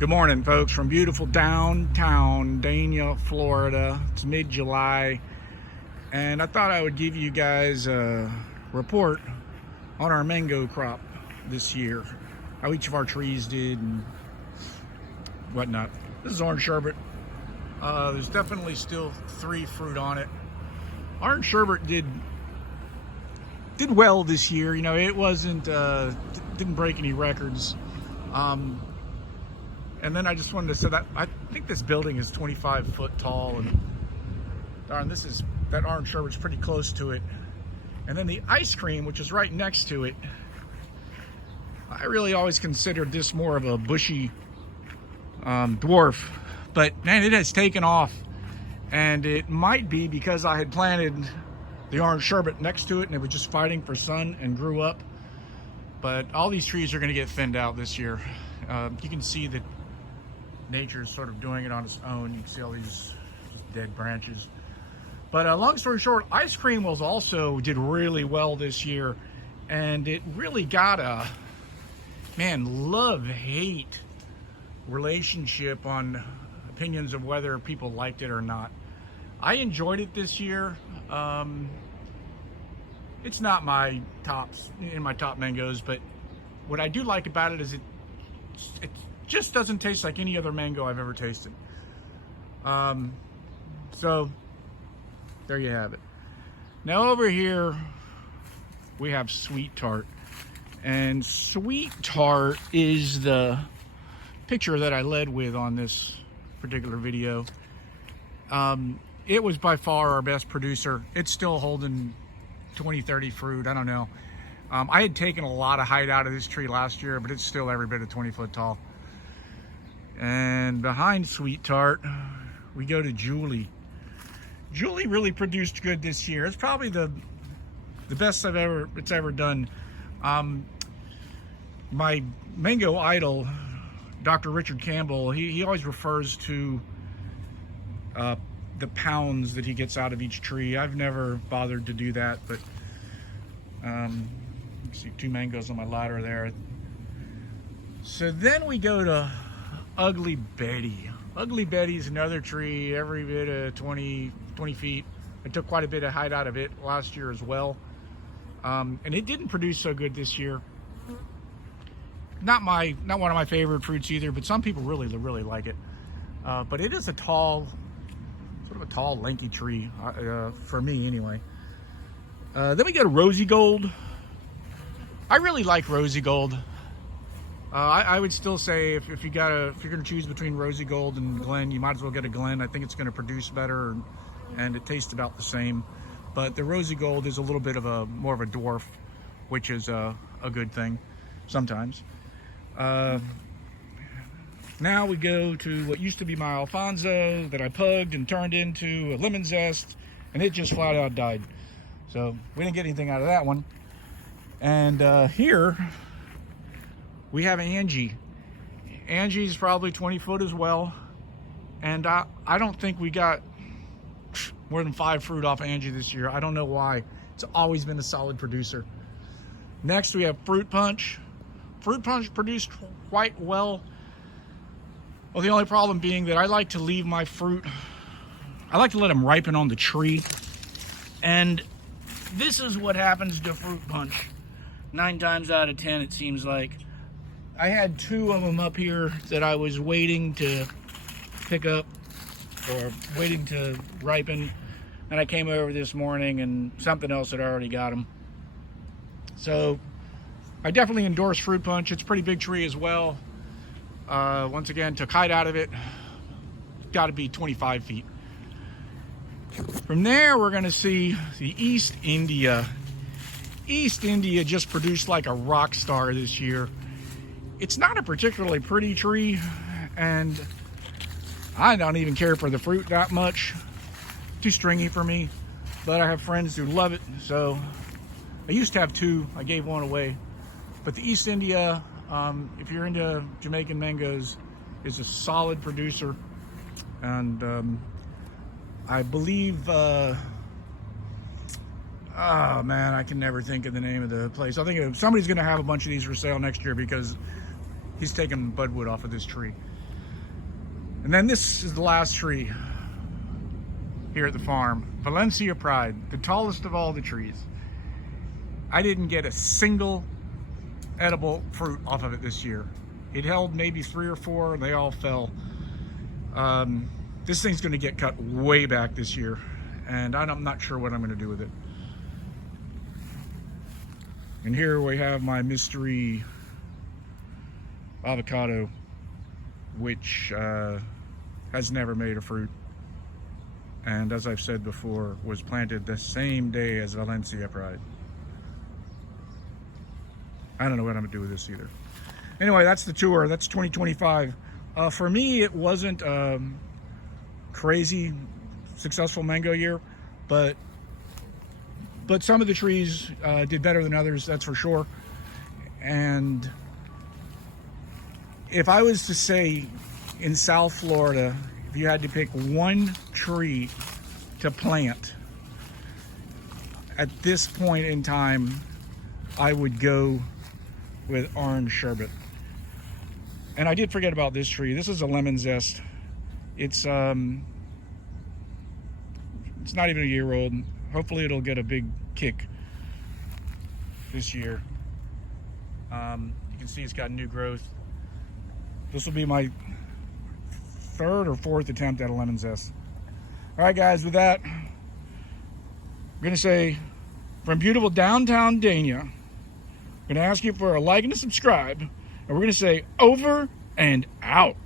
Good morning, folks, from beautiful downtown Dania, Florida. It's mid-July, and I thought I would give you guys a report on our mango crop this year, how each of our trees did and whatnot. This is orange sherbet. There's definitely still 3 fruit on it. Orange sherbet did well this year. You know, it wasn't didn't break any records. And then I just wanted to say that I think this building is 25 foot tall, and darn, that orange sherbet's pretty close to it. And then the ice cream, which is right next to it, I really always considered this more of a bushy dwarf, but man, it has taken off. And it might be because I had planted the orange sherbet next to it and it was just fighting for sun and grew up. But all these trees are going to get thinned out this year. You can see that nature is sort of doing it on its own. You can see all these just dead branches. But long story short, ice cream did really well this year, and it really got a love-hate relationship on opinions of whether people liked it or not. I enjoyed it this year. It's not my top mangoes, but what I do like about it is it just doesn't taste like any other mango I've ever tasted. So there you have it. Now over here we have Sweet Tart, and Sweet Tart is the picture that I led with on this particular video. It was by far our best producer. It's still holding 20-30 fruit, I don't know. I had taken a lot of height out of this tree last year, but it's still every bit of 20 foot tall. And behind Sweet Tart, we go to Julie. Julie really produced good this year. It's probably the best it's ever done. My mango idol, Dr. Richard Campbell, he always refers to the pounds that he gets out of each tree. I've never bothered to do that, but you see 2 mangoes on my ladder there. So then we go to Ugly Betty. Ugly Betty is another tree, every bit of 20 feet. I took quite a bit of height out of it last year as well. And it didn't produce so good this year. Not one of my favorite fruits either, but some people really like it. But it is a tall, lanky tree, for me anyway. Then we go to Rosy Gold. I really like Rosy Gold. I would still say if you're gonna choose between Rosy Gold and Glen, you might as well get a Glen. I think it's gonna produce better, and it tastes about the same. But the Rosy Gold is a little bit of more of a dwarf, which is a good thing sometimes. Now we go to what used to be my Alfonso that I pugged and turned into a lemon zest, and it just flat out died. So we didn't get anything out of that one. And here we have Angie. Angie's probably 20 foot as well. And I don't think we got more than 5 fruit off Angie this year. I don't know why. It's always been a solid producer. Next we have Fruit Punch. Fruit Punch produced quite well. Well, the only problem being that I like to leave my fruit, I like to let them ripen on the tree. And this is what happens to Fruit Punch. 9 times out of 10, it seems like. I had 2 of them up here that I was waiting to pick up or waiting to ripen. And I came over this morning and something else had already got them. So I definitely endorse Fruit Punch. It's a pretty big tree as well. Once again, took height out of it. Got to be 25 feet. From there, we're going to see the East India. East India just produced like a rock star this year. It's not a particularly pretty tree, and I don't even care for the fruit that much. Too stringy for me, but I have friends who love it. So I used to have 2. I gave 1 away. But the East India, if you're into Jamaican mangoes, is a solid producer. And I believe, oh man, I can never think of the name of the place. I think somebody's going to have a bunch of these for sale next year because he's taking budwood off of this tree. And then this is the last tree here at the farm. Valencia Pride, the tallest of all the trees. I didn't get a single edible fruit off of it this year. It held maybe 3 or 4 and they all fell. This thing's gonna get cut way back this year and I'm not sure what I'm gonna do with it. And here we have my mystery avocado, which has never made a fruit. And as I've said before, was planted the same day as Valencia Pride. I don't know what I'm gonna do with this either. Anyway, that's the tour. That's 2025. For me, it wasn't crazy successful mango year, but some of the trees did better than others, that's for sure. And if I was to say in South Florida, if you had to pick one tree to plant at this point in time, I would go with orange sherbet. And I did forget about this tree. This is a lemon zest. It's not even a year old. Hopefully it'll get a big kick this year. You can see it's got new growth. This will be my 3rd or 4th attempt at a lemon zest. All right, guys, with that, I'm gonna say from beautiful downtown Dania, I'm gonna ask you for a like and a subscribe, and we're gonna say over and out.